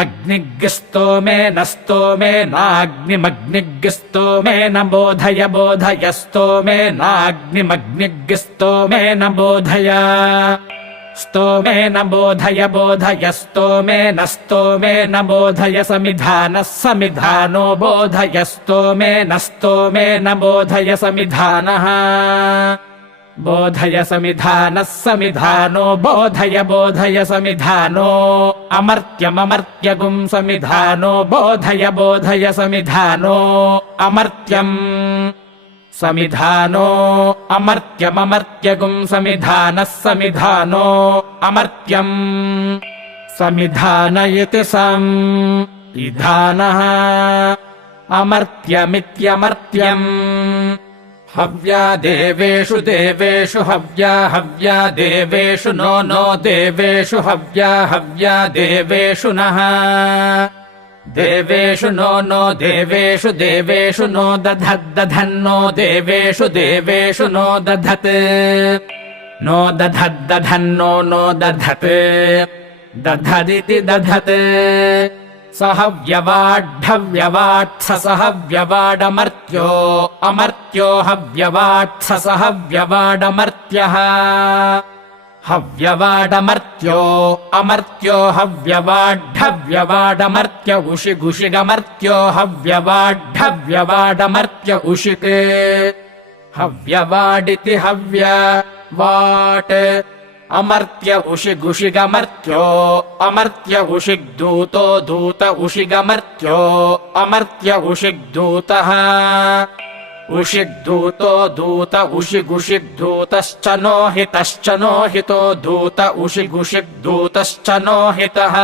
अग्निग्स्तोमेन स्तोमेनाग्निमग्निग्स्तोमेन बोधय बोधयस्तोमेनाग्निमग्निग्स्तोमेन बोधय स्तोमेन बोधय बोधयस्तोमेन स्तोमेन बोधय समिधानः समिधानो बोधयस्तोमेन स्तोमेन बोधय समिधानः बोधय समिधानः समिधानो बोधय बोधय समिधानो अमर्त्यममर्त्यगुं समिधानो बोधय बोधय समिधानो अमर्त्यम् समिधानो अमर्त्यममर्त्यगुं समिधानः समिधानो अमर्त्यम् समिधानयति संविधानः अमर्त्यमित्यमर्त्यम् हव्या देवेषु देवेषु हव्या हव्या देवेषु नो नो देवेषु हव्या हव्या देवेषु नः देवेषु नो नो देवेषु देवेषु नो दधद्दधन्नो देवेषु देवेषु नो दधत् नो दधद्दधन्नो नो दधत् दधदिति दधत् सहव्यवाढव्यवात्स सहव्यवाडमर्त्यो अमर्त्यो हव्यवात्स सहव्यवाडमर्त्यः हव्यवाडमर्त्यो अमर्त्यो हव्यवाढव्यवाडमर्त्य उषिगुषिगमर्त्यो हव्यवाढव्यवाडमर्त्य उषिक् हव्यवाडिति हव्यवाट् अमर्त्य उषिगुषिगमर्त्यो अमर्त्य उषिग्दूतो दूत उषिगमर्त्यो अमर्त्य उषिग्दूतः उषिग्दूतो दूत उषिगुषिग्दूतश्च नो हितश्च नो हितो दूत उषिगुषिग्दूतश्च नो हितः।